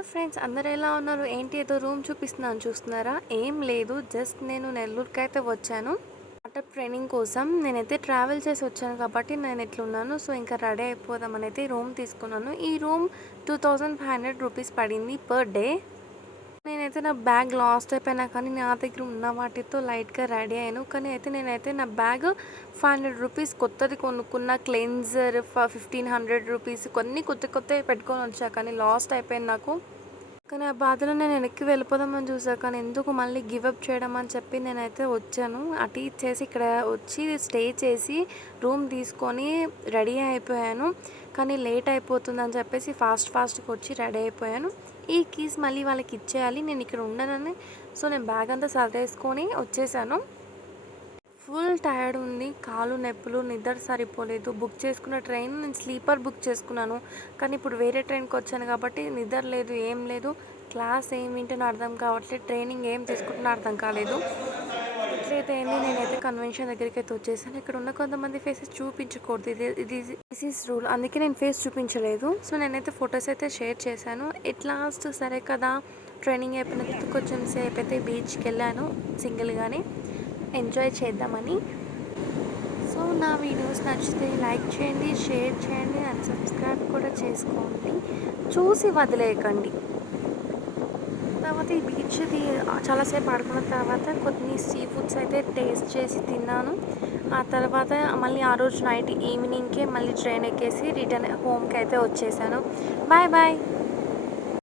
Hello friends, అందరు ఎలా ఉన్నారు? ఏంటి ఏదో రూమ్ చూపిస్తున్నాను చూస్తున్నారా? ఏం లేదు, జస్ట్ నేను నెల్లూరుకి అయితే వచ్చాను స్టార్టప్ ట్రైనింగ్ కోసం. నేనైతే ట్రావెల్ చేసి వచ్చాను కాబట్టి నేను ఇట్లున్నాను. సో ఇంకా రెడీ అయిపోదామని అయితే రూమ్ తీసుకున్నాను. ఈ రూమ్ 2500 రూపీస్ పడింది పర్ డే. నేనైతే నా బ్యాగ్ లాస్ట్ అయిపోయినా కానీ నా దగ్గర ఉన్న వాటితో లైట్గా రెడీ అయ్యాను. కానీ నేనైతే నా బ్యాగ్ 500 రూపీస్ కొత్తది కొనుక్కున్న. క్లెన్జర్ 1500 రూపీస్ కొన్ని కొత్తవి పెట్టుకొని వచ్చా, కానీ లాస్ట్ అయిపోయింది నాకు. కానీ ఆ బాధలో నేను వెనక్కి వెళ్ళిపోదామని చూసా, కానీ ఎందుకు మళ్ళీ గివప్ చేయడం అని చెప్పి నేనైతే వచ్చాను. అటు ఇచ్చేసి ఇక్కడ వచ్చి స్టే చేసి రూమ్ తీసుకొని రెడీ అయిపోయాను. కానీ లేట్ అయిపోతుందని చెప్పేసి ఫాస్ట్గా వచ్చి రెడీ అయిపోయాను. ఈ కీస్ మళ్ళీ వాళ్ళకి ఇచ్చేయాలి, నేను ఇక్కడ ఉండనని. సో నేను బ్యాగ్ అంతా సర్దేసుకొని వచ్చేసాను. ఫుల్ టైర్డ్ ఉంది, కాలు నొప్పులు, నిద్ర సరిపోలేదు. బుక్ చేసుకున్న ట్రైన్ నేను స్లీపర్ బుక్ చేసుకున్నాను, కానీ ఇప్పుడు వేరే ట్రైన్కి వచ్చాను కాబట్టి నిద్ర లేదు, ఏం లేదు. క్లాస్ ఏం వింటున్నా అర్థం కావట్లేదు, ట్రైనింగ్ ఏం తీసుకుంటున్నా అర్థం కాలేదు. ఇట్లయితే ఏంది, నేనైతే కన్వెన్షన్ దగ్గరికి అయితే వచ్చేసాను. ఇక్కడ ఉన్న కొంతమంది ఫేసెస్ చూపించకూడదు, దిస్ ఈస్ రూల్. అందుకే నేను ఫేస్ చూపించలేదు. సో నేనైతే ఫొటోస్ అయితే షేర్ చేశాను. ఎట్ లాస్ట్ సరే కదా, ట్రైనింగ్ అయిపోయిన కొంచెం సేపు అయితే బీచ్కి వెళ్ళాను సింగిల్గానే ఎంజాయ్ చేద్దామని. సో నా వీడియోస్ నచ్చితే లైక్ చేయండి, షేర్ చేయండి అండ్ సబ్స్క్రైబ్ కూడా చేసుకోండి. చూసి వదిలేయకండి. తర్వాత ఈ బీచ్ది చాలాసేపు ఆడుకున్న తర్వాత కొన్ని సీ ఫుడ్స్ అయితే టేస్ట్ చేసి తిన్నాను. ఆ తర్వాత మళ్ళీ ఆ రోజు నైట్ ఈవినింగ్కే మళ్ళీ ట్రైన్ ఎక్కేసి రిటర్న్ హోమ్కి అయితే వచ్చేసాను. Bye bye.